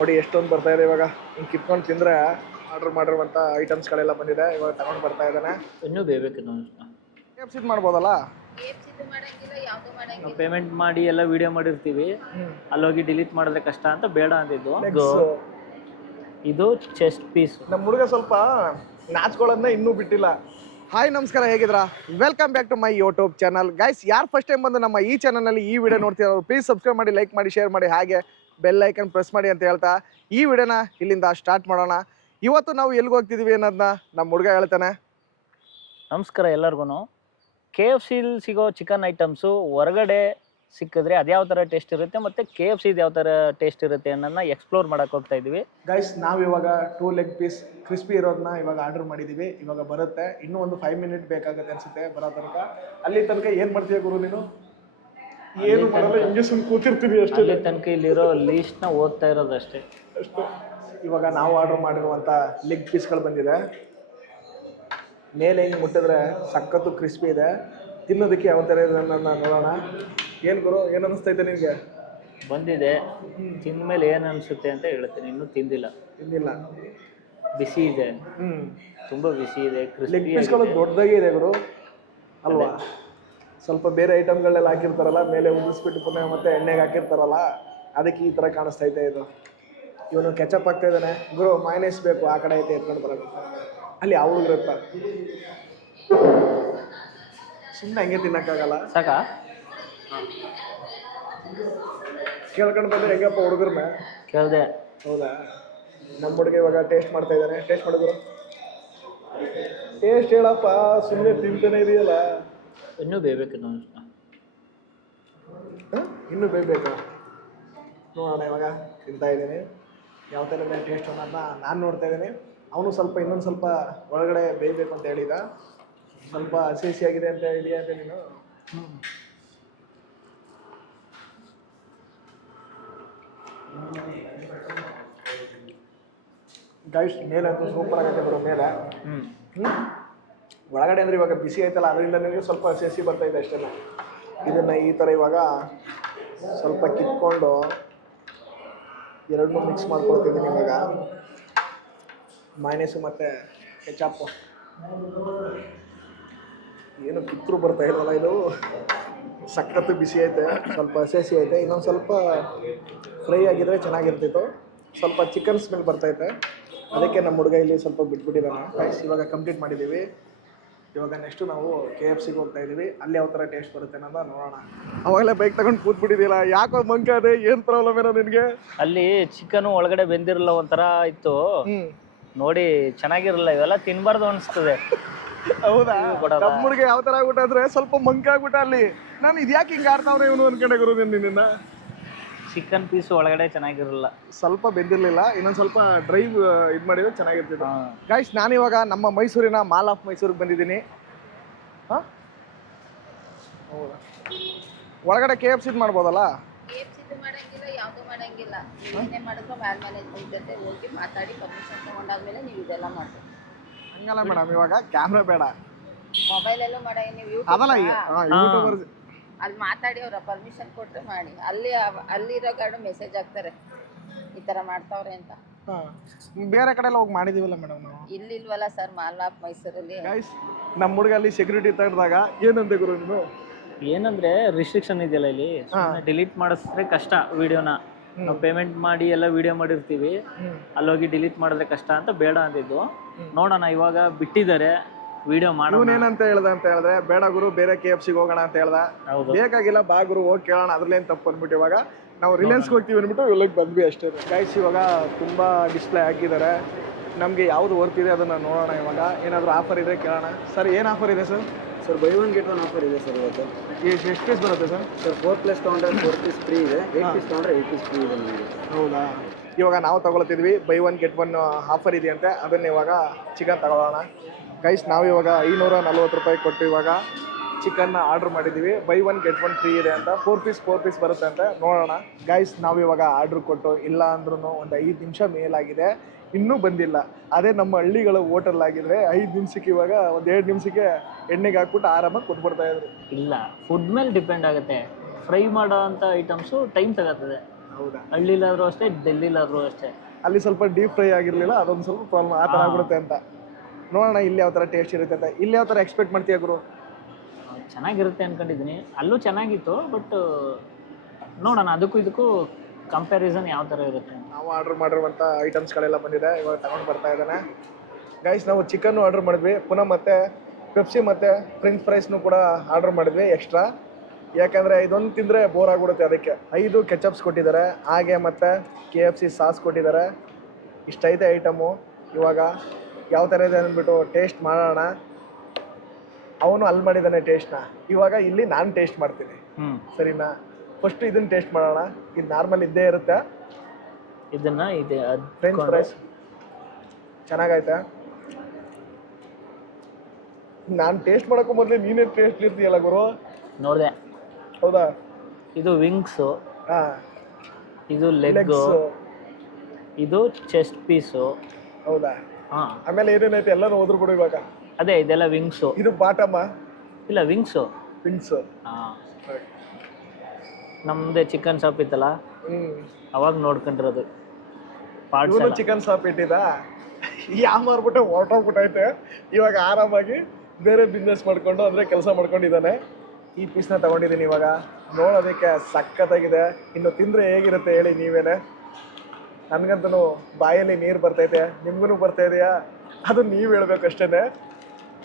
ನೋಡಿ ಎಷ್ಟೊಂದು ಬರ್ತಾ ಇದೆ ಇವಾಗ ಹಿಂಗೆ ಕಿತ್ಕೊಂಡು ತಿಂದರೆ ಆರ್ಡರ್ ಮಾಡಿರುವಂಥ ಐಟಮ್ಸ್ಗಳೆಲ್ಲ ಬಂದಿದೆ. ಇವಾಗ ತಗೊಂಡು ಬರ್ತಾ ಇದ್ದಾನೆ. ಇನ್ನೂ ಬೇಕೇನು KFC ಮಾಡ್ಬೋದಲ್ಲ? ನಾವು ಪೇಮೆಂಟ್ ಮಾಡಿ ಎಲ್ಲ ವಿಡಿಯೋ ಮಾಡಿರ್ತೀವಿ, ಅಲ್ಲೋಗಿ ಡಿಲೀಟ್ ಮಾಡಿದ್ರೆ ಕಷ್ಟ ಅಂತ ಬೇಡ ಅಂದಿದ್ದು. ಇದು ಚೆಸ್ಟ್ ಪೀಸ್. ನಮ್ಮ ಹುಡುಗ ಸ್ವಲ್ಪ ನಾಚ್ಕೊಳ್ಳೋದನ್ನ ಇನ್ನೂ ಬಿಟ್ಟಿಲ್ಲ. ಹಾಯ್ ನಮಸ್ಕಾರ, ಹೇಗಿದ್ರಾ? Welcome back to my YouTube channel. Guys, ಯಾರು ಫಸ್ಟ್ ಟೈಮ್ ಬಂದು ನಮ್ಮ ಈ ಚಾನಲ್ನಲ್ಲಿ ಈ ವಿಡಿಯೋ ನೋಡ್ತಿರೋ ಪ್ಲೀಸ್ ಸಬ್ಸ್ಕ್ರೈಬ್ ಮಾಡಿ, ಲೈಕ್ ಮಾಡಿ, ಶೇರ್ ಮಾಡಿ, ಹಾಗೆ ಬೆಲ್ ಐಕನ್ ಪ್ರೆಸ್ ಮಾಡಿ ಅಂತ ಹೇಳ್ತಾ ಈ ವಿಡಿಯೋನ ಇಲ್ಲಿಂದ ಸ್ಟಾರ್ಟ್ ಮಾಡೋಣ. ಇವತ್ತು ನಾವು ಎಲ್ಲಿಗೆ ಹೋಗ್ತಿದ್ದೀವಿ ಅನ್ನೋದನ್ನ ನಮ್ಮ ಹುಡುಗ ಹೇಳ್ತಾನೆ. ನಮಸ್ಕಾರ ಎಲ್ಲರಿಗೂ. KFC ಸಿಗೋ ಚಿಕನ್ ಐಟಮ್ಸು ಹೊರಗಡೆ ಸಿಕ್ಕಿದ್ರೆ ಅದ್ಯಾವ ಥರ ಟೇಸ್ಟ್ ಇರುತ್ತೆ ಮತ್ತು KFC ಯಾವ ಥರ ಟೇಸ್ಟ್ ಇರುತ್ತೆ ಅನ್ನೋದನ್ನ ಎಕ್ಸ್ಪ್ಲೋರ್ ಮಾಡೋಕೆ ಹೋಗ್ತಾ ಇದ್ದೀವಿ. ಗೈಸ್, ನಾವಿವಾಗ 2 ಲೆಗ್ ಪೀಸ್ ಕ್ರಿಸ್ಪಿ ಇರೋದನ್ನ ಇವಾಗ ಆರ್ಡರ್ ಮಾಡಿದ್ದೀವಿ. ಇವಾಗ ಬರುತ್ತೆ, ಇನ್ನೂ ಒಂದು 5 ಮಿನಿಟ್ ಬೇಕಾಗುತ್ತೆ ಅನಿಸುತ್ತೆ ಬರೋ ತನಕ. ಅಲ್ಲಿ ತನಕ ಏನು ಮಾಡ್ತೀಯ ಗುರು ನೀನು? ಏನು ಮಾಡಲ್ಲ, ಹಿಂಗೆ ಸುಮ್ಮನೆ ಕೂತಿರ್ತೀವಿ ಅಷ್ಟೇ. ಅಲ್ಲಿ ತನಕ ಇಲ್ಲಿರೋ ಲೀಸ್ಟ್ನ ಓದ್ತಾ ಇರೋದಷ್ಟೇ. ಅಷ್ಟು. ಇವಾಗ ನಾವು ಆರ್ಡರ್ ಮಾಡಿರುವಂಥ ಲೆಗ್ ಪೀಸ್ಗಳು ಬಂದಿದೆ. ಮೇಲೆ ಹಿಂಗೆ ಮುಟ್ಟಿದ್ರೆ ಸಖತ್ತು ಕ್ರಿಸ್ಪಿ ಇದೆ. ತಿನ್ನೋದಕ್ಕೆ ಯಾವ ಥರ ಇದೆ ಅನ್ನೋದನ್ನ ನೋಡೋಣ. ಏನು ಗುರು, ಏನು ಅನ್ನಿಸ್ತೈತೆ ನಿನಗೆ? ಬಂದಿದೆ, ತಿಂದ ಮೇಲೆ ಏನು ಅನಿಸುತ್ತೆ ಅಂತ ಹೇಳ್ತೀನಿ. ಇನ್ನೂ ತಿಂದಿಲ್ಲ. ಬಿಸಿ ಇದೆ, ತುಂಬ ಬಿಸಿ ಇದೆ. ಲೆಗ್ ಪೀಸ್ಗಳು ದೊಡ್ಡದಾಗಿ ಇದೆ ಗುರು, ಅಲ್ವಾ? ಸ್ವಲ್ಪ ಬೇರೆ ಐಟಮ್ಗಳನ್ನೆಲ್ಲ ಹಾಕಿರ್ತಾರಲ್ಲ, ಮೇಲೆ ಉದಿಸ್ಬಿಟ್ಟು ಪುನಃ ಮತ್ತೆ ಎಣ್ಣೆಗೆ ಹಾಕಿರ್ತಾರಲ್ಲ, ಅದಕ್ಕೆ ಈ ಥರ ಕಾಣಿಸ್ತೈತೆ ಇದು. ಇವನು ಕೆಚಪ್ ಹಾಕ್ತಾ ಇದ್ದಾನೆ. ಗುರು, ಮೈನಸ್ ಬೇಕು, ಆ ಕಡೆ ಐತೆ ಎತ್ಕೊಂಡು ಬರೋದು. ಅಲ್ಲಿ ಯಾವ ಹುಡುಗಿರುತ್ತ, ಸುಮ್ಮನೆ ಹಂಗೆ ತಿನ್ನಕ್ಕಾಗಲ್ಲ. ಸಾಕಾ? ಕೇಳ್ಕೊಂಡು ಬಂದ್ರೆ ಹೆಂಗಪ್ಪ ಹುಡುಗರನ್ನ ಕೇಳಿದೆ. ಹೌದಾ? ನಮ್ಮ ಹುಡುಗ ಇವಾಗ ಟೇಸ್ಟ್ ಮಾಡ್ತಾ ಇದ್ದಾನೆ. ಟೇಸ್ಟ್ ಮಾಡಿದ್ರು, ಟೇಸ್ಟ್ ಹೇಳಪ್ಪ, ಸುಮ್ಮನೆ ತಿಂತಾನೆ ಇದೆಯಲ್ಲ. ಇನ್ನೂ ಬೇಕೇನು? ಇನ್ನೂ ಬೇಕಾ? ನೋಡೋಣ. ಇವಾಗ ತಿಂತಾ ಇದ್ದೀನಿ, ಯಾವ ಥರ ಟೇಸ್ಟ್ ಅನ್ನೋದನ್ನ ನಾನು ನೋಡ್ತಾ ಇದ್ದೀನಿ. ಅವನು ಸ್ವಲ್ಪ ಇನ್ನೊಂದು ಸ್ವಲ್ಪ ಒಳಗಡೆ ಬೇಯಬೇಕು ಅಂತ ಹೇಳಿದ. ಸ್ವಲ್ಪ ಹಸಿ ಹಸಿಯಾಗಿದೆ ಅಂತ ಹೇಳಿದೆ ಅಂತ ನೀನು. ಗೈಸ್, ಮೇಲೆ ಅಂತೂ ಸೂಪರ್ ಆಗುತ್ತೆ ಬರೋ ಮೇಲೆ. ಒಳಗಡೆ ಅಂದರೆ ಇವಾಗ ಬಿಸಿ ಆಯ್ತಲ್ಲ, ಅದರಿಂದ ನನಗೆ ಸ್ವಲ್ಪ ಹಸಿ ಹಸಿ ಬರ್ತಾ ಇದೆ ಅಷ್ಟೇ. ಇದನ್ನು ಈ ಥರ ಇವಾಗ ಸ್ವಲ್ಪ ಕಿತ್ಕೊಂಡು ಎರಡನ್ನೂ ಮಿಕ್ಸ್ ಮಾಡ್ಕೊಳ್ತಿದ್ದೀನಿ. ಇವಾಗ ಮೈನೀಸು ಮತ್ತು ಕೆಚಾಪು ಏನು ಕಿತ್ತರೂ ಬರ್ತಾ ಇಲ್ವಲ್ಲ, ಇದು ಸಖತ್ತು ಬಿಸಿ ಐತೆ, ಸ್ವಲ್ಪ ಹಸಿ ಹಸಿ ಐತೆ. ಇನ್ನೊಂದು ಸ್ವಲ್ಪ ಫ್ರೈ ಆಗಿದ್ರೆ ಚೆನ್ನಾಗಿರ್ತಿತ್ತು. ಸ್ವಲ್ಪ ಚಿಕನ್ ಸ್ಮೆಲ್ ಬರ್ತೈತೆ, ಅದಕ್ಕೆ ನಮ್ಮ ಹುಡುಗ ಇಲ್ಲಿ ಸ್ವಲ್ಪ ಬಿಟ್ಬಿಟ್ಟಿದ್ದಾನೆ. ರೈಸ್ ಇವಾಗ ಕಂಪ್ಲೀಟ್ ಮಾಡಿದ್ದೀವಿ. ಇವಾಗ ನೆಕ್ಸ್ಟು ನಾವು KFCಗೆ ಹೋಗ್ತಾ ಇದ್ದೀವಿ. ಅಲ್ಲಿ ಯಾವ ಥರ ಟೇಸ್ಟ್ ಬರುತ್ತೆ ಅನ್ನೋದ ನೋಡೋಣ. ಅವಾಗಲೇ ಬೈಕ್ ತಗೊಂಡು ಕೂತ್ಬಿಟ್ಟಿದ್ದಿಲ್ಲ, ಯಾಕೋ ಮಂಕ ಅದೇ ಏನು ಪ್ರಾಬ್ಲಮ್ ಏನೋ ನಿನಗೆ? ಅಲ್ಲಿ ಚಿಕನು ಒಳಗಡೆ ಬೆಂದಿರಲ್ಲ, ಒಂಥರ ಇತ್ತು ನೋಡಿ, ಚೆನ್ನಾಗಿರಲ್ಲ. ಇವೆಲ್ಲ ತಿನ್ಬಾರ್ದು ಅನಿಸ್ತದೆ. ಹೌದಾ? ನಮ್ಮ ಹುಡುಗ ಯಾವ ಥರ ಆಗ್ಬಿಟ್ಟ ಅಂದರೆ ಸ್ವಲ್ಪ ಮಂಕ ಆಗ್ಬಿಟ್ಟ ಅಲ್ಲಿ. ನಾನು ಇದ್ಯಾಕೆ ಹಿಂಗೆ ಆಡ್ತಾವ್ರೆ ಇವನು ಅನ್ಕೊಂಡೆ ಗುರು ನಿನ್ನ. ಚಿಕನ್ ಪೀಸ್ ಒಳಗಡೆ ಚೆನ್ನಾಗಿರಲ್ಲ, ಸ್ವಲ್ಪ ಬೆಂದಿರಲಿಲ್ಲ. ಇನ್ನೊಂದು ಸ್ವಲ್ಪ ಡ್ರೈವ್ ಇದು ಮಾಡಿದ್ರೆ ಚೆನ್ನಾಗಿರ್ತಿತ್ತು. ಗೈಸ್, ನಾನಿವಾಗ ನಮ್ಮ ಮೈಸೂರಿನ ಮಾಲ್ ಆಫ್ ಮೈಸೂರಿಗೆ ಬಂದಿದ್ದೀನಿ. ಹಾಂ, ಹೌದಾ? ಒಳಗಡೆ KFC ಮಾಡ್ಬೋದಲ್ಲ? ಮಾಡಂಗಿಲ್ಲ, ಯಾವುದು ಮಾಡಂಗಿಲ್ಲ. ಏನೇ ಮಾಡಿದ್ರು ಮ್ಯಾನೇಜ್ಮೆಂಟ್ ಜೊತೆ ಹೋಗಿ ಮಾತಾಡಿ ಪರ್ಮಿಷನ್ ತೊಗೊಂಡಾದ್ಮೇಲೆ ನೀವು ಇದೆಲ್ಲ ಮಾಡ್ತೀವಿ. ಹಂಗಲ್ಲ ಮೇಡಮ್, ಇವಾಗ ಕ್ಯಾಮ್ರಾ ಬೇಡ, ಮೊಬೈಲಲ್ಲೂ ಮಾಡಿ. ನೀವು ಅದಲ್ಲ ಯೂಟ್ಯೂಬರ್ ಅಲ್ಲಿ ಮಾತಾಡಿ ಅವರ ಪರ್ಮಿಷನ್ ಕೊಟ್ಟರೆ ಮಾಡಿ. ಅಲ್ಲಿರೋ ಗಾರ್ಡು ಮೆಸೇಜ್ ಹಾಕ್ತಾರೆ ಈ ಥರ ಮಾಡ್ತಾವ್ರೆ ಅಂತ. ಬೇರೆ ಕಡೆ ಎಲ್ಲ ಹೋಗಿ ಮಾಡಿದೀವಲ್ಲ ಮೇಡಮ್ ನಾವು. ಇಲ್ಲಿಲ್ವಲ್ಲ ಸರ್, ಮಾಲ್ ಆಫ್ ಮೈಸೂರಲ್ಲಿ. ಗೈಸ್, ನಮ್ಮ ಹುಡುಗ ಅಲ್ಲಿ ಸೆಕ್ಯೂರಿಟಿ ತೆಗೆದಾಗ ಏನಂತೆ ಗುರು ನೀನು? ಏನಂದ್ರೆ ರಿಸ್ಟ್ರಿಕ್ಷನ್ ಇದೆಯಲ್ಲ, ಇಲ್ಲಿ ಡಿಲೀಟ್ ಮಾಡಿಸಿದ್ರೆ ಕಷ್ಟ ವಿಡಿಯೋನ. ನಾವು ಪೇಮೆಂಟ್ ಮಾಡಿ ಎಲ್ಲ ವಿಡಿಯೋ ಮಾಡಿರ್ತೀವಿ, ಅಲ್ಲೋಗಿ ಡಿಲೀಟ್ ಮಾಡಿದ್ರೆ ಕಷ್ಟ ಅಂತ ಬೇಡ ಅಂದಿದ್ದು. ನೋಡೋಣ, ಇವಾಗ ಬಿಟ್ಟಿದ್ದಾರೆ ವಿಡಿಯೋ ಮಾಡೋಣ. ಏನಂತ ಹೇಳ್ದ ಅಂತ ಹೇಳಿದ್ರೆ, ಬೇಡ ಗುರು, ಬೇರೆ KFCಗೆ ಹೋಗೋಣ ಅಂತ ಹೇಳ್ದ. ಬೇಕಾಗಿಲ್ಲ, ಬಾ ಗುರು, ಹೋಗಿ ಕೇಳೋಣ, ಅದ್ರಲ್ಲೇನು ತಪ್ಪು ಅಂದ್ಬಿಟ್ಟು ಇವಾಗ ನಾವು ರಿಲಯನ್ಸ್ಗೆ ಹೋಗ್ತೀವಿ ಅಂದ್ಬಿಟ್ಟು ಇಲ್ಲಿಗೆ ಬಂದ್ವಿ ಅಷ್ಟೇ. ಗೈಸ್, ಇವಾಗ ತುಂಬ ಡಿಸ್ಪ್ಲೇ ಹಾಕಿದ್ದಾರೆ. ನಮಗೆ ಯಾವುದು ವರ್ತಿದೆ ಅದನ್ನು ನೋಡೋಣ. ಇವಾಗ ಏನಾದರೂ ಆಫರ್ ಇದೆ ಕೇಳೋಣ. ಸರ್, ಏನು ಆಫರ್ ಇದೆ sir? Sir, by one get one offer ಇದೆ ಸರ್ ಇವತ್ತು. ಎಷ್ಟು ಪೀಸ್ ಬರುತ್ತೆ ಸರ್? ಸರ್, 4+ ತೊಗೊಂಡ್ರೆ 4 ಪೀಸ್ ಫ್ರೀ ಇದೆ, 8 ಪೀಸ್ ತೊಗೊಂಡ್ರೆ 8 ಪೀಸ್ ಫ್ರೀ ಇದೆ ನಿಮಗೆ. ಹೌದಾ? ಇವಾಗ ನಾವು ತಗೊಳ್ತಿದ್ವಿ, buy one get one offer ಇದೆಯಂತೆ. ಅದನ್ನು ಇವಾಗ ಚಿಕನ್ ತಗೊಳ್ಳೋಣ. ಗೈಸ್, ನಾವು ಇವಾಗ 540 ರೂಪಾಯಿ ಕೊಟ್ಟು ಇವಾಗ ಚಿಕನ್ನ ಆರ್ಡ್ರ್ ಮಾಡಿದ್ದೀವಿ. By one get one free ಇದೆ ಅಂತ. 4 ಪೀಸ್ ಬರುತ್ತೆ ಅಂತ. ನೋಡೋಣ. ಗೈಸ್, ನಾವು ಇವಾಗ ಆರ್ಡ್ರ್ ಕೊಟ್ಟು ಇಲ್ಲ ಅಂದ್ರೂ ಒಂದು 5 ನಿಮಿಷ ಮೇಲಾಗಿದೆ, ಇನ್ನೂ ಬಂದಿಲ್ಲ. ಅದೇ ನಮ್ಮ ಹಳ್ಳಿಗಳ ಹೋಟೆಲ್ ಆಗಿದ್ರೆ 5 ನಿಮಿಷಕ್ಕೆ, ಇವಾಗ ಒಂದು 2 ನಿಮಿಷಕ್ಕೆ ಎಣ್ಣೆಗೆ ಹಾಕ್ಬಿಟ್ಟು ಆರಾಮಾಗಿ ಕೊಟ್ಬಿಡ್ತಾ ಇದ್ರು. ಇಲ್ಲ, ಫುಡ್ ಮೇಲೆ ಡಿಪೆಂಡ್ ಆಗುತ್ತೆ. ಫ್ರೈ ಮಾಡೋ ಅಂಥ ಐಟಮ್ಸು ಟೈಮ್ ತಗೋತದೆ. ಹೌದಾ? ಹಳ್ಳಿಲಾದ್ರೂ ಅಷ್ಟೇ, ಡೆಲ್ಲಿಲಾದ್ರೂ ಅಷ್ಟೇ. ಅಲ್ಲಿ ಸ್ವಲ್ಪ ಡೀಪ್ ಫ್ರೈ ಆಗಿರಲಿಲ್ಲ, ಅದೊಂದು ಸ್ವಲ್ಪ ಪ್ರಾಬ್ಲಮ್ ಆ ಥರ ಆಗ್ಬಿಡುತ್ತೆ ಅಂತ. ನೋಡೋಣ ಇಲ್ಲಿ ಯಾವ ಥರ ಟೇಸ್ಟ್ ಇರುತ್ತೆ ಅಂತ. ಇಲ್ಲಿ ಯಾವ ಥರ ಎಕ್ಸ್ಪೆಕ್ಟ್ ಮಾಡ್ತೀಯ ಗುರು? ಚೆನ್ನಾಗಿರುತ್ತೆ ಅನ್ಕೊಂಡಿದ್ದೀನಿ. ಅಲ್ಲೂ ಚೆನ್ನಾಗಿತ್ತು, ಬಟ್ ನೋಡೋಣ ಅದಕ್ಕೂ ಇದಕ್ಕೂ ಕಂಪ್ಯಾರಿಸನ್ ಯಾವ ಥರ ಇರುತ್ತೆ. ನಾವು ಆರ್ಡರ್ ಮಾಡಿರುವಂಥ ಐಟಮ್ಸ್ಗಳೆಲ್ಲ ಬಂದಿದೆ, ಇವಾಗ ತಗೊಂಡು ಬರ್ತಾ ಇದ್ದಾನೆ. ಗೈಸ್ ನಾವು ಚಿಕನ್ನು ಆರ್ಡರ್ ಮಾಡಿದ್ವಿ, ಪುನಃ ಮತ್ತೆ ಪೆಪ್ಸಿ ಮತ್ತು ಫ್ರೆಂಚ್ ಫ್ರೈಸ್ನು ಕೂಡ ಆರ್ಡರ್ ಮಾಡಿದ್ವಿ ಎಕ್ಸ್ಟ್ರಾ. ಯಾಕಂದರೆ ಇದೊಂದು ತಿಂದರೆ ಬೋರ್ ಆಗಿಬಿಡುತ್ತೆ, ಅದಕ್ಕೆ 5 ಕೆಚಪ್ಸ್ ಕೊಟ್ಟಿದ್ದಾರೆ, ಹಾಗೆ ಮತ್ತು KFC ಸಾಸ್ ಕೊಟ್ಟಿದ್ದಾರೆ. ಇಷ್ಟೈತೆ ಐಟಮು. ಇವಾಗ ಯಾವ ಥರ ಇದೆ ಅಂದ್ಬಿಟ್ಟು ಟೇಸ್ಟ್ ಮಾಡೋಣ. ಅವನು ಅಲ್ಲಿ ಮಾಡಿದ್ದಾನೆ ಟೇಸ್ಟ್ನ, ಇವಾಗ ಇಲ್ಲಿ ನಾನು ಟೇಸ್ಟ್ ಮಾಡ್ತೀನಿ, ಸರಿನಾ? ಫಸ್ಟ್ ಇದನ್ನ ಟೇಸ್ಟ್ ಮಾಡೋಣ. ಇದು ನಾರ್ಮಲ್ ಇದ್ದೇ ಇರುತ್ತೆ. ಇದನ್ನ ಇದೆ ಫ್ರೆಂಚ್ ಫ್ರೈಸ್ ಚೆನ್ನಾಗೈತೆ. ನಾನು ಟೇಸ್ಟ್ ಮಾಡೋಕ್ಕೂ ಮೊದಲೇ ನೀನೇ ಟೇಸ್ಟ್ ಇರ್ತೀಯಲ್ಲ ಗುರು. ನೋಡಿದೆ. ಹೌದಾ? ಇದು ವಿಂಗ್ಸು, ಹಾಂ, ಇದು ಲೆಗ್ಗು, ಇದು ಚೆಸ್ಟ್ ಪೀಸು. ಹೌದಾ? ಹಾಂ. ಆಮೇಲೆ ಏನೇನೈತೆ ಎಲ್ಲನೂ ಹೋದ್ರು ಬಿಡು ಇವಾಗ. ಅದೇ ಇದೆಲ್ಲ ವಿಂಗ್ಸು. ಇದು ಬಾಟಮ್ಮ? ಇಲ್ಲ, ವಿಂಗ್ಸು. ವಿಂಗ್ಸು. ಹಾಂ. ನಮ್ಮದೇ ಚಿಕನ್ ಶಾಪ್ ಇತ್ತಲ್ಲ, ಅವಾಗ ನೋಡ್ಕೊಂಡಿರೋದು. ಇವನು ಚಿಕನ್ ಶಾಪ್ ಇಟ್ಟಿದ್ದ, ಯಾವ ಮಾರ್ಬಿಟ್ಟು ಹೊರಟೋಗ್ಬಿಟ್ಟೈತೆ. ಇವಾಗ ಆರಾಮಾಗಿ ಬೇರೆ ಬಿಸ್ನೆಸ್ ಮಾಡ್ಕೊಂಡು, ಅಂದರೆ ಕೆಲಸ ಮಾಡ್ಕೊಂಡಿದ್ದಾನೆ. ಈ ಪೀಸ್ನ ತಗೊಂಡಿದ್ದೀನಿ ಇವಾಗ. ನೋಡೋದಕ್ಕೆ ಸಖತ್ತಾಗಿದೆ. ಇನ್ನು ತಿಂದರೆ ಹೇಗಿರುತ್ತೆ ಹೇಳಿ ನೀವೇನೆ. ನನಗಂತೂ ಬಾಯಲ್ಲಿ ನೀರು ಬರ್ತೈತೆ, ನಿಮ್ಗೂ ಬರ್ತಾ ಇದೆಯಾ? ಅದು ನೀವು ಹೇಳ್ಬೇಕು ಅಷ್ಟೇ.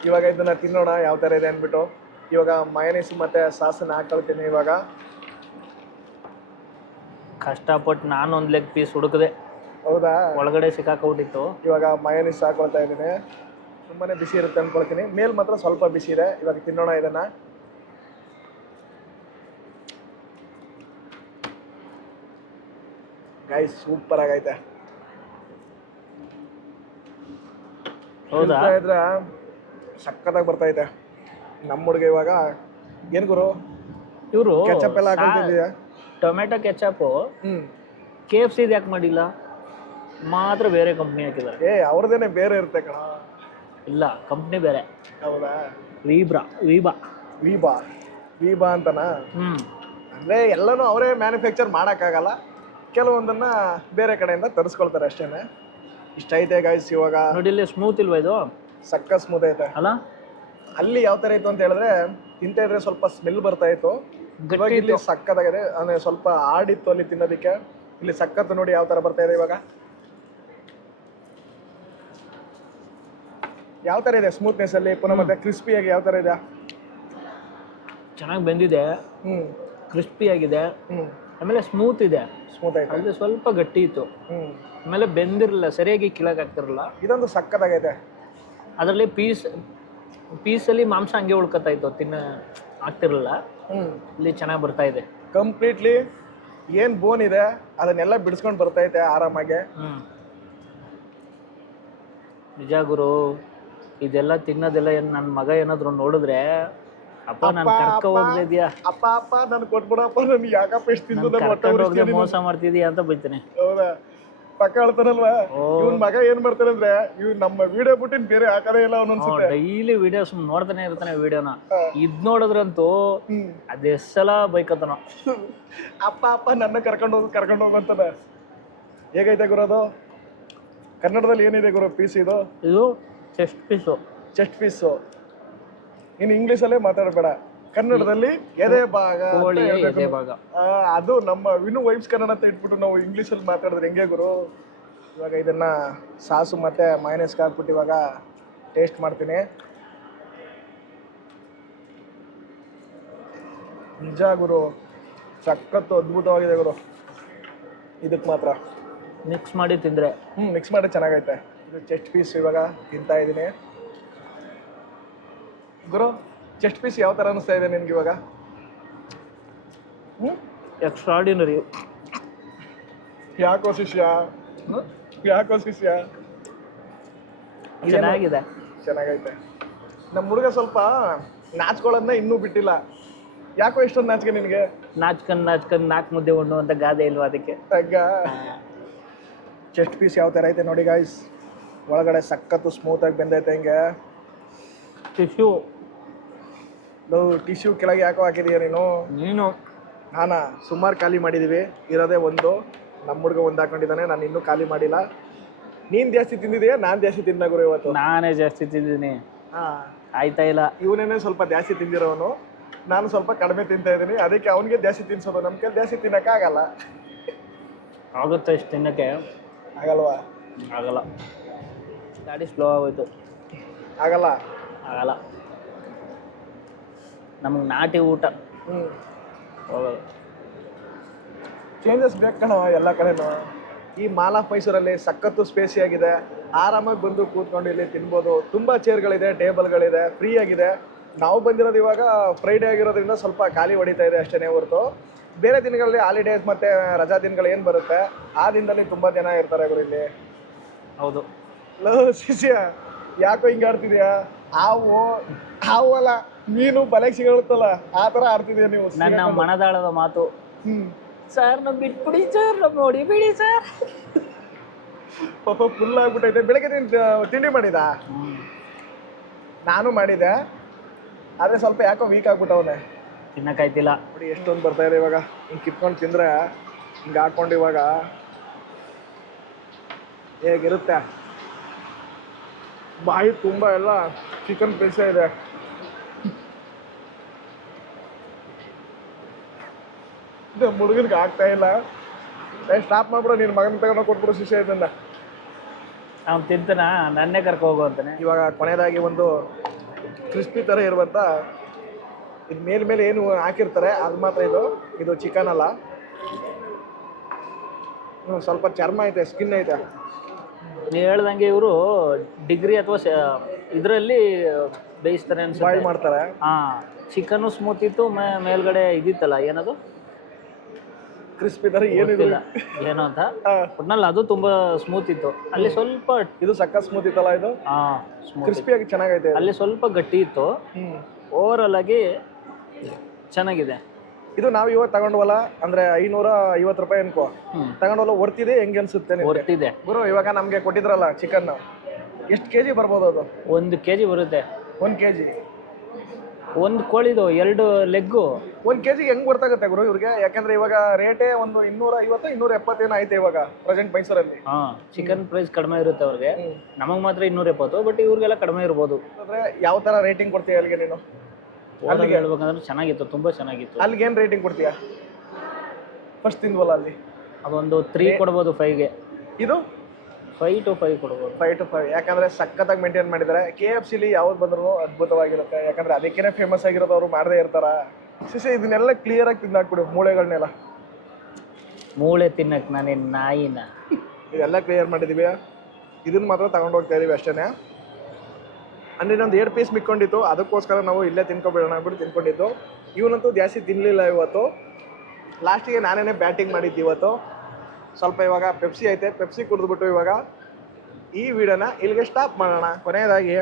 ಇವಾಗ ಇದನ್ನು ತಿನ್ನೋಣ ಯಾವ ಥರ ಇದೆ ಅಂದ್ಬಿಟ್ಟು. ಇವಾಗ ಮಯನೀಸ್ ಮತ್ತು ಸಾಸನ್ನು ಹಾಕೊಳ್ತೀನಿ ಇವಾಗ. ಕಷ್ಟಪಟ್ಟು ನಾನು ಒಂದು ಲೆಗ್ ಪೀಸ್ ಹುಡುಕಿದೆ. ಹೌದಾ? ಒಳಗಡೆ ಸಿಕ್ಕಾಕೊಂಡ್ಬಿಟ್ಟಿತ್ತು. ಇವಾಗ ಮಯನೀಸ್ ಹಾಕೊಳ್ತಾ ಇದ್ದೀನಿ. ತುಂಬಾ ಬಿಸಿ ಇರುತ್ತೆ ಅಂದ್ಕೊಳ್ತೀನಿ. ಮೇಲ್ ಮಾತ್ರ ಸ್ವಲ್ಪ ಬಿಸಿ ಇದೆ. ಇವಾಗ ತಿನ್ನೋಣ ಇದನ್ನ. ಗೈಸ್ ಸೂಪರ್ ಆಗೈತೆ. ಹೌದಾ? ಇದ್ರೆ ಸಕ್ಕತ್ತಾಗಿ ಬರ್ತೈತೆ. ನಮ್ಮ ಹುಡುಗ ಇವಾಗ ಏನು ಗುರು ಇವರು ಕೆಚಪ್ ಎಲ್ಲ ಹಾಕೊಳ್ತಿದ್ಯಾ? ಟೊಮೆಟೊ ಕೆಚಪ್ಪು KFC ಯಾಕೆ ಮಾಡಿಲ್ಲ? ಮಾತ್ರ ಬೇರೆ ಕಂಪ್ನಿ ಹಾಕಿದ್ದಾರೆ. ಅವ್ರದೇನೆ ಬೇರೆ ಇರುತ್ತೆ ಕಣ. ಇಲ್ಲ, ಕಂಪ್ನಿ ಬೇರೆ. ಹೌದಾ? ವೀಬಾ ಅಂತನಾ? ಅಂದರೆ ಎಲ್ಲನೂ ಅವರೇ ಮ್ಯಾನುಫ್ಯಾಕ್ಚರ್ ಮಾಡೋಕ್ಕಾಗಲ್ಲ, ಕೆಲವೊಂದನ್ನು ಬೇರೆ ಕಡೆಯಿಂದ ತರಿಸ್ಕೊಳ್ತಾರೆ ಅಷ್ಟೇ. ಇಷ್ಟ ಐತೆ ಗೈಸ್. ಇವಾಗ ನೋಡಿ, ಇಲ್ಲಿ ಸ್ಮೂತ್ ಇಲ್ವಾ ಇದು? ಸಕ್ಕ ಸ್ಮೂತ್ ಐತೆ ಅಲ್ಲ. ಅಲ್ಲಿ ಯಾವ ಥರ ಇತ್ತು ಅಂತ ಹೇಳಿದ್ರೆ, ತಿಂತಾ ಇದ್ರೆ ಸ್ವಲ್ಪ ಸ್ಮೆಲ್ ಬರ್ತಾ ಇತ್ತು. ಇವಾಗ ಇಲ್ಲಿ ಸಕ್ಕತ್ತಾಗಿದೆ, ಅಂದರೆ ಸ್ವಲ್ಪ ಆಡಿತ್ತು ಅಲ್ಲಿ ತಿನ್ನೋದಕ್ಕೆ. ಇಲ್ಲಿ ಸಕ್ಕತ್ತು ನೋಡಿ ಯಾವ ಥರ ಬರ್ತಾ ಇದೆ ಇವಾಗ. ಯಾವ ಥರ ಇದೆ ಸ್ಮೂತ್ನೆಸ್ ಅಲ್ಲಿ, ಪುನಃ ಮತ್ತೆ ಕ್ರಿಸ್ಪಿಯಾಗಿ ಯಾವ ಥರ ಇದೆ? ಚೆನ್ನಾಗಿ ಬೆಂದಿದೆ, ಕ್ರಿಸ್ಪಿ ಆಗಿದೆ, ಆಮೇಲೆ ಸ್ಮೂತ್ ಇದೆ. ಸ್ಮೂತ್ ಐತೆ. ಅದು ಸ್ವಲ್ಪ ಗಟ್ಟಿ ಇತ್ತು, ಆಮೇಲೆ ಬೆಂದಿರಲಿಲ್ಲ, ಸರಿಯಾಗಿ ಕೀಳಕ್ಕೆ ಆಗ್ತಿರಲಿಲ್ಲ. ಇದೊಂದು ಸಕ್ಕತ್ತಾಗೈತೆ. ಅದರಲ್ಲಿ ಪೀಸಲ್ಲಿ ಮಾಂಸ ಹಂಗೆ ಉಳ್ಕೊತಾ ಇತ್ತು, ಆಗ್ತಿರಲಿಲ್ಲ. ಇಲ್ಲಿ ಚೆನ್ನಾಗಿ ಬರ್ತಾ ಇದೆ. ಕಂಪ್ಲೀಟ್ಲಿ ಏನು ಬೋನ್ ಇದೆ ಅದನ್ನೆಲ್ಲ ಬಿಡಿಸ್ಕೊಂಡು ಬರ್ತೈತೆ ಆರಾಮಾಗೆ. ನಿಜ ಗುರು, ಇದೆಲ್ಲ ತಿನ್ನೋದೆಲ್ಲ ನನ್ನ ಮಗ ಏನಾದ್ರು ನೋಡಿದ್ರೆ, ಅಪ್ಪ ನಾನು ಕರ್ಕೊ ಹೋಗ್ತಿದ್ಯಾ, ಅಪ್ಪ ನನ್ ಕೊಟ್ಬಿಡಪ್ಪ, ನನ್ಗೆ ಯಾಕಪ್ಪ ಎಷ್ಟು ತಿಂದು ಮೋಸ ಮಾಡ್ತಿದ್ಯಾ ಅಂತ ಬೈತಾನೆ. ಹೌದಾ? ಪಕ್ಕ ಹೇಳ್ತಾನಲ್ವಾ? ಇವನ್ ಮಗ ಏನ್ ಮಾಡ್ತಾನಂದ್ರೆ, ಇವ್ ನಮ್ಮ ವಿಡಿಯೋ ಬಿಟ್ಟಿನ್ ಬೇರೆ ಹಾಕದೇ ಇಲ್ಲ ಅವನೊಂದ್ಸಲ. ಡೈಲಿ ವಿಡಿಯೋಸ್ ನೋಡ್ತಾನೆ ಇರ್ತಾನೆ ವಿಡಿಯೋನ. ಇದ್ ನೋಡಿದ್ರಂತೂ ಅದೆಷ್ಟ್ ಸಲ ಬೈಕತನ. ಅಪ್ಪ ನನ್ನ ಕರ್ಕೊಂಡು ಹೋಗು ಅಂತಾನೆ. ಹೇಗೈತೆ ಗುರು ಅದು? ಕನ್ನಡದಲ್ಲಿ ಏನಿದೆ ಗುರು ಪೀಸ್ ಇದು? ಇದು ಚೆಸ್ಟ್ ಪೀಸು. ಇನ್ನು ಇಂಗ್ಲೀಷಲ್ಲೇ ಮಾತಾಡಬೇಡ, ಕನ್ನಡದಲ್ಲಿ ಎದೆ ಭಾಗ. ಎದೆ ಭಾಗ ಅದು ನಮ್ಮ ವಿನು ವೈಬ್ಸ್ ಕನ್ನಡ ಅಂತ ಇಟ್ಬಿಟ್ಟು ನಾವು ಇಂಗ್ಲೀಷಲ್ಲಿ ಮಾತಾಡಿದ್ರೆ ಹೆಂಗೆ ಗುರು? ಇವಾಗ ಇದನ್ನ ಸಾಸು ಮತ್ತೆ ಮೈನಸ್ಗೆ ಹಾಕ್ಬಿಟ್ಟು ಇವಾಗ ಟೇಸ್ಟ್ ಮಾಡ್ತೀನಿ. ನಿಜ ಗುರು, ಸಖತ್ತು ಅದ್ಭುತವಾಗಿದೆ ಗುರು. ಇದಕ್ಕೆ ಮಾತ್ರ ಮಿಕ್ಸ್ ಮಾಡಿ ತಿಂದರೆ ಮಿಕ್ಸ್ ಮಾಡಿ ಚೆನ್ನಾಗೈತೆ. ಇದು ಚೆಸ್ಟ್ ಪೀಸ್ ಇವಾಗ ತಿಂತಾ ಇದ್ದೀನಿ ಗುರು. ಚೆಸ್ಟ್ ಪೀಸ್ ಯಾವ ಥರ ಅನಿಸ್ತಾ ಇದೆ ನಿನ್ಗೆ ಇವಾಗ? ಎಕ್ಸ್ಟ್ರಾರ್ಡಿನರಿ. ಯಾಕೋ ಶಿಷ್ಯ? ಚೆನ್ನಾಗೈತೆ. ನಮ್ಮ ಹುಡುಗ ಸ್ವಲ್ಪ ನಾಚ್ಕೊಳ್ಳೋದನ್ನ ಇನ್ನೂ ಬಿಟ್ಟಿಲ್ಲ. ಯಾಕೋ ಇಷ್ಟೊಂದು ನಾಚಿಕೆ ನಿನಗೆ? ನಾಚ್ಕೊಂಡು ನಾಲ್ಕು ಮುದ್ದೆ ಉಣ್ಣು ಅಂತ ಗಾದೆ ಇಲ್ವಾ ಅದಕ್ಕೆ? ಚೆಸ್ಟ್ ಪೀಸ್ ಯಾವ ಥರ ಐತೆ ನೋಡಿ ಗಾಯ್ಸ್. ಒಳಗಡೆ ಸಖತ್ತು ಸ್ಮೂತಾಗಿ ಬೆಂದೈತೆ. ಹಿಂಗೆ ಟಿಶ್ಯೂ ಕೆಳಗೆ ಯಾಕೋ ಹಾಕಿದೀಯ ನೀನು? ಹಾನ ಸುಮಾರು ಖಾಲಿ ಮಾಡಿದ್ದೀವಿ, ಇರೋದೇ ಒಂದು. ನಮ್ಮ ಹುಡುಗ ಒಂದು ಹಾಕೊಂಡಿದ್ದಾನೆ, ನಾನು ಇನ್ನೂ ಖಾಲಿ ಮಾಡಿಲ್ಲ. ನೀನು ಜಾಸ್ತಿ ತಿಂದಿದೆಯಾ ನಾನು ಜಾಸ್ತಿ ತಿಂದ ಗುರು ಇವತ್ತು? ನಾನೇ ಜಾಸ್ತಿ ತಿಂದಿದ್ದೀನಿ. ಹಾಂ, ಆಯ್ತಾ ಇಲ್ಲ. ಇವನೇನೇ ಸ್ವಲ್ಪ ಜಾಸ್ತಿ ತಿಂದಿರೋನು, ನಾನು ಸ್ವಲ್ಪ ಕಡಿಮೆ ತಿಂತಾ ಇದ್ದೀನಿ. ಅದಕ್ಕೆ ಅವನಿಗೆ ಜಾಸ್ತಿ ತಿನ್ಸೋದು, ನಮ್ಮ ಕೈಲಿ ಜಾಸ್ತಿ ತಿನ್ನೋಕ್ಕಾಗಲ್ಲ. ಆಗುತ್ತೆ ಇಷ್ಟು ತಿನ್ನೋಕ್ಕೆ? ಆಗಲ್ವಾ? ಆಗಲ್ಲ. ಗಾಡಿ ಸ್ಲೋ ಆಗೋಯ್ತು. ಆಗಲ್ಲ. ನಮಗೆ ನಾಟಿ ಊಟ ಹೋಗೋದು. ಚೇಂಜಸ್ ಬೇಕು ಕಣವ ಎಲ್ಲ ಕಡೆನೂ. ಈ ಮಾಲ್ ಆಫ್ ಮೈಸೂರಲ್ಲಿ ಸಖತ್ತು ಸ್ಪೇಸಿ ಆಗಿದೆ, ಆರಾಮಾಗಿ ಬಂದು ಕೂತ್ಕೊಂಡು ಇಲ್ಲಿ ತಿನ್ಬೋದು. ತುಂಬ ಚೇರ್ಗಳಿದೆ, ಟೇಬಲ್ಗಳಿದೆ, ಫ್ರೀ ಆಗಿದೆ. ನಾವು ಬಂದಿರೋದು ಇವಾಗ ಫ್ರೈಡೇ ಆಗಿರೋದ್ರಿಂದ ಸ್ವಲ್ಪ ಖಾಲಿ ಹೊಡಿತಾ ಇದೆ ಅಷ್ಟೇ ಹೊರತು. ಬೇರೆ ದಿನಗಳಲ್ಲಿ ಹಾಲಿಡೇಸ್ ಮತ್ತು ರಜಾ ದಿನಗಳು ಏನು ಬರುತ್ತೆ ಆ ದಿನದಲ್ಲಿ ತುಂಬ ಜನ ಇರ್ತಾರೆ ಗುರು ಇಲ್ಲಿ. ಹೌದು. ಲೋ ಶಿಷ್ಯ, ಯಾಕೋ ಹಿಂಗೆ ಆಡ್ತಿದ್ಯಾ? ಹಾವು ಅಲ್ಲ, ಮೀನು ಬಲೆಗೆ ಸಿಗುತ್ತಲ್ಲ ಆ ಥರ ಆಡ್ತಿದ್ಯಾ ನೀವು. ನನ್ನ ಮನದಾಳದ ಮಾತು, ಸರ್ ನಾವು ಬಿಟ್ಬಿಡಿ ಸರ್, ನಾವು ನೋಡಿಬಿಡಿ ಸರ್. ಪಾಪ ಫುಲ್ ಆಗ್ಬಿಟ್ಟೈತೆ. ಬೆಳಗ್ಗೆ ತಿಂಡಿ ಮಾಡಿದ? ನಾನು ಮಾಡಿದೆ, ಆದರೆ ಸ್ವಲ್ಪ ಯಾಕೋ ವೀಕ್ ಆಗ್ಬಿಟ್ಟವನೆ, ತಿನ್ನಕ್ಕಾಯ್ತಿಲ್ಲ. ನೋಡಿ ಎಷ್ಟೊಂದು ಬರ್ತಾ ಇದೆ ಇವಾಗ. ಹಿಂಗೆ ಕಿತ್ಕೊಂಡು ತಿಂದರೆ, ಹಿಂಗೆ ಹಾಕ್ಕೊಂಡು ಇವಾಗ ಹೇಗಿರುತ್ತೆ. ಬಾಯಿ ತುಂಬ ಎಲ್ಲ ಚಿಕನ್ ಪೀಸ ಇದೆ. ಇದು ಹುಡುಗನಿಗೆ ಆಗ್ತಾ ಇಲ್ಲ. ಸ್ಟಾಪ್ ಮಾಡ್ಬಿಡು, ನಿನ್ನ ಮಗನ ತಗೊಂಡು ಕೊಟ್ಬಿಡು ಶಿಷ್ಯ ಇದನ್ನ. ಅವ್ನು ತಿಂತಾನ, ನನ್ನೇ ಕರ್ಕೊ ಹೋಗು ಅಂತಾನೆ. ಇವಾಗ ಕೊನೆಯದಾಗಿ ಒಂದು ಕ್ರಿಸ್ಪಿ ಥರ ಇರುವಂಥ, ಇದು ಮೇಲೆ ಏನು ಹಾಕಿರ್ತಾರೆ ಅದು ಮಾತ್ರ ಇದು ಚಿಕನ್ ಅಲ್ಲ. ಸ್ವಲ್ಪ ಚರ್ಮ ಐತೆ, ಸ್ಕಿನ್ ಐತೆ. ನೀವು ಹೇಳ್ದಂಗೆ ಇವರು ಡಿಗ್ರಿ ಅಥವಾ ಇದರಲ್ಲಿ ಬೇಯಿಸ್ತಾರೆ ಅನ್ಸುತ್ತೆ, ಬಾಯ್ಲ್ ಮಾಡ್ತಾರೆ. ಹಾಂ, ಚಿಕನ್ನು ಸ್ಮೂತ್ ಇತ್ತು, ಮೇಲ್ಗಡೆ ಇದಿತ್ತಲ್ಲ ಏನದು ಕ್ರಿಸ್ಪಿ ಥರ ಏನಿಲ್ಲ ಏನೋ ಅಂತ, ಒಟ್ನಲ್ಲಿ ಅದು ತುಂಬ ಸ್ಮೂತ್ ಇತ್ತು. ಅಲ್ಲಿ ಸ್ವಲ್ಪ ಇದು ಸಕ್ಕ ಸ್ಮೂತ್ ಇತ್ತಲ್ಲ ಇದು. ಹಾಂ, ಕ್ರಿಸ್ಪಿಯಾಗಿ ಚೆನ್ನಾಗೈತೆ. ಅಲ್ಲಿ ಸ್ವಲ್ಪ ಗಟ್ಟಿ ಇತ್ತು. ಓವರಾಲ್ ಆಗಿ ಚೆನ್ನಾಗಿದೆ. ಇದು ನಾವು ಇವತ್ತು ತಗೊಂಡ್ವಲ್ಲ, ಅಂದರೆ 550 ರೂಪಾಯಿ ಅನ್ಕೋ ತಗೊಂಡ್ವಲ್ಲ. ವರ್ತಿದೆ ಹೆಂಗೆ ಅನ್ಸುತ್ತೆ? ವರ್ತಿದೆ ಗುರು. ಇವಾಗ ನಮಗೆ ಕೊಟ್ಟಿದ್ರಲ್ಲ ಚಿಕನ್, ಎಷ್ಟು ಕೆಜಿ ಬರ್ಬೋದು ಅದು? 1 kg ಬರುತ್ತೆ. 1 kg? ಒಂದು ಕೋಳಿದು 2 ಲೆಗ್ಗು 1 kg ಹೆಂಗೆ ಗೊತ್ತಾಗುತ್ತೆ ಗುರು ಇವ್ರಿಗೆ? ಯಾಕಂದ್ರೆ ಇವಾಗ ರೇಟೇ ಒಂದು 250 270 ಏನೋ ಐತೆ ಇವಾಗ ಪ್ರೆಸೆಂಟ್ ಮೈಸೂರಲ್ಲಿ. ಹಾಂ, ಚಿಕನ್ ಪ್ರೈಸ್ ಕಡಿಮೆ ಇರುತ್ತೆ ಅವ್ರಿಗೆ, ನಮಗೆ ಮಾತ್ರ 270, ಬಟ್ ಇವ್ರಿಗೆಲ್ಲ ಕಡಿಮೆ ಇರ್ಬೋದು. ಅಂದರೆ ಯಾವ ಥರ ರೇಟಿಂಗ್ ಕೊಡ್ತೀಯ ಅಲ್ಲಿಗೆ ನೀನು? ಅಲ್ಲಿಗೆ ಹೇಳ್ಬೇಕಂದ್ರೆ ಚೆನ್ನಾಗಿತ್ತು, ತುಂಬ ಚೆನ್ನಾಗಿತ್ತು. ಅಲ್ಲಿಗೆ ಏನು ರೇಟಿಂಗ್ ಕೊಡ್ತೀಯಾ? ಫಸ್ಟ್ ತಿಂದ್ವಲ್ಲ ಅಲ್ಲಿ, ಅದೊಂದು 3 ಕೊಡ್ಬೋದು 5ಗೆ. ಇದು 5 to 5 ಕೊಡ್ಬೋದು. 5 to 5. ಯಾಕಂದರೆ ಸಖತ್ತಾಗಿ ಮೇಂಟೈನ್ ಮಾಡಿದ್ದಾರೆ. KFCಲಿ ಯಾವ್ದು ಬಂದ್ರೂ ಅದ್ಭುತವಾಗಿರುತ್ತೆ. ಯಾಕಂದರೆ ಅದಕ್ಕೇ ಫೇಮಸ್ ಆಗಿರೋದು, ಅವರು ಮಾಡದೇ ಇರ್ತಾರ. ಶಿಶೆ ಇದನ್ನೆಲ್ಲ ಕ್ಲಿಯರಾಗಿ ತಿಂದಾಕ್ಬಿಡು, ಮೂಳೆಗಳನ್ನೆಲ್ಲ. ಮೂಳೆ ತಿನ್ನಕ್ಕೆ ನಾನೇನು ನಾಯಿನ? ಇದೆಲ್ಲ ಕ್ಲಿಯರ್ ಮಾಡಿದ್ದೀವಿ. ಇದನ್ನು ಮಾತ್ರ ತಗೊಂಡು ಹೋಗ್ತಾ ಇದೀವಿ ಅಷ್ಟೇ. ಅಂದರೆ ಇನ್ನೊಂದು 2 ಪೀಸ್ ಮಿಕ್ಕೊಂಡಿತ್ತು, ಅದಕ್ಕೋಸ್ಕರ ನಾವು ಇಲ್ಲೇ ತಿನ್ಕೊಬೇಡೋಣ ಅಂದ್ಬಿಟ್ಟು ತಿನ್ಕೊಂಡಿದ್ದು. ಇವನಂತೂ ಜಾಸ್ತಿ ತಿನ್ನಲಿಲ್ಲ ಇವತ್ತು. ಲಾಸ್ಟಿಗೆ ನಾನೇ ಬ್ಯಾಟಿಂಗ್ ಮಾಡಿದ್ದು ಇವತ್ತು. ಸ್ವಲ್ಪ ಇವಾಗ ಪೆಪ್ಸಿ ಐತೆ, ಪೆಪ್ಸಿ ಕುಡಿದ್ಬಿಟ್ಟು ಇವಾಗ ಈ ವಿಡಿಯೋನ ಇಲ್ಲಿಗೆ ಸ್ಟಾಪ್ ಮಾಡೋಣ. ಕೊನೆಯದಾಗಿ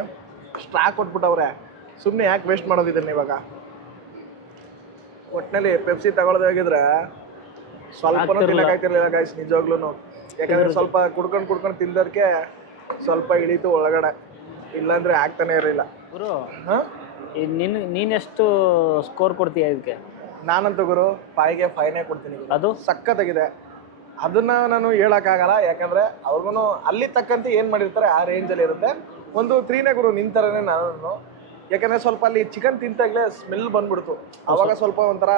ಸ್ಟ್ರಾ ಕೊಟ್ಬಿಟ್ಟವ್ರೆ, ಸುಮ್ಮನೆ ಯಾಕೆ ವೇಸ್ಟ್ ಮಾಡೋದು ಇದನ್ನು ಇವಾಗ. ಒಟ್ಟಿನಲ್ಲಿ ಪೆಪ್ಸಿ ತಗೊಳ್ಳೋದು ಹೋಗಿದ್ರೆ ಸ್ವಲ್ಪ ತಿನ್ನೋಕ್ಕಾಗ್ತಿರ್ಲಿಲ್ಲ ಗೈಸ್, ನಿಜವಾಗ್ಲೂ. ಯಾಕಂದರೆ ಸ್ವಲ್ಪ ಕುಡ್ಕೊಂಡು ತಿಂದೋದಕ್ಕೆ ಸ್ವಲ್ಪ ಇಳೀತು ಒಳಗಡೆ, ಇಲ್ಲಾಂದರೆ ಆಗ್ತಾನೆ ಇರಲಿಲ್ಲ. ಗುರು, ಹಾಂ, ನೀನೆಷ್ಟು ಸ್ಕೋರ್ ಕೊಡ್ತೀಯ ಇದಕ್ಕೆ? ನಾನಂತೂ ಗುರು 5ಗೆ 5ನೇ ಕೊಡ್ತೀನಿ. ಅದು ಸಖತ್ತಾಗಿದೆ. ಅದನ್ನು ನಾನು ಹೇಳೋಕ್ಕಾಗಲ್ಲ, ಯಾಕಂದರೆ ಅವ್ರಿಗೂ ಅಲ್ಲಿ ತಕ್ಕಂತೆ ಏನು ಮಾಡಿರ್ತಾರೆ ಆ ರೇಂಜಲ್ಲಿ ಇರುತ್ತೆ. ಒಂದು 3ನೇ ಗುರು, ನಿನ್ನ ಥರನೇ ನಾನು. ಯಾಕಂದರೆ ಸ್ವಲ್ಪ ಅಲ್ಲಿ ಚಿಕನ್ ತಿಂತಾಗಲೇ ಸ್ಮೆಲ್ ಬಂದ್ಬಿಡ್ತು. ಆವಾಗ ಸ್ವಲ್ಪ ಒಂಥರ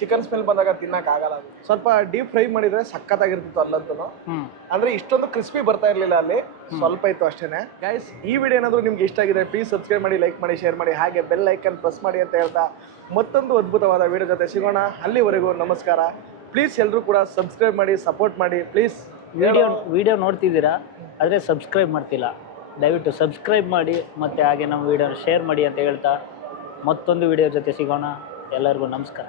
ಚಿಕನ್ ಸ್ಮೆಲ್ ಬಂದಾಗ ತಿನ್ನೋಕ್ಕಾಗಲ್ಲ. ಸ್ವಲ್ಪ ಡೀಪ್ ಫ್ರೈ ಮಾಡಿದರೆ ಸಖತ್ತಾಗಿರ್ತಿತ್ತು ಅಲ್ಲಂತೂ. ಅಂದರೆ ಇಷ್ಟೊಂದು ಕ್ರಿಸ್ಪಿ ಬರ್ತಾ ಇರಲಿಲ್ಲ, ಅಲ್ಲಿ ಸ್ವಲ್ಪ ಇತ್ತು ಅಷ್ಟೇ. ಗೈಸ್, ಈ ವಿಡಿಯೋ ಏನಾದರೂ ನಿಮ್ಗೆ ಇಷ್ಟ ಆಗಿದೆ ಪ್ಲೀಸ್ ಸಬ್ಸ್ಕ್ರೈಬ್ ಮಾಡಿ, ಲೈಕ್ ಮಾಡಿ, ಶೇರ್ ಮಾಡಿ, ಹಾಗೆ ಬೆಲ್ ಐಕನ್ ಪ್ರೆಸ್ ಮಾಡಿ ಅಂತ ಹೇಳ್ತಾ ಮತ್ತೊಂದು ಅದ್ಭುತವಾದ ವಿಡಿಯೋ ಜೊತೆ ಸಿಗೋಣ. ಅಲ್ಲಿವರೆಗೂ ನಮಸ್ಕಾರ. ಪ್ಲೀಸ್ ಎಲ್ಲರೂ ಕೂಡ ಸಬ್ಸ್ಕ್ರೈಬ್ ಮಾಡಿ, ಸಪೋರ್ಟ್ ಮಾಡಿ ಪ್ಲೀಸ್. ವಿಡಿಯೋ ನೋಡ್ತಿದ್ದೀರಾ ಆದರೆ ಸಬ್ಸ್ಕ್ರೈಬ್ ಮಾಡ್ತಿಲ್ಲ, ದಯವಿಟ್ಟು ಸಬ್ಸ್ಕ್ರೈಬ್ ಮಾಡಿ, ಮತ್ತು ಹಾಗೆ ನಮ್ಮ ವಿಡಿಯೋನ ಶೇರ್ ಮಾಡಿ ಅಂತ ಹೇಳ್ತಾ ಮತ್ತೊಂದು ವಿಡಿಯೋ ಜೊತೆ ಸಿಗೋಣ. ಎಲ್ಲರಿಗೂ ನಮಸ್ಕಾರ.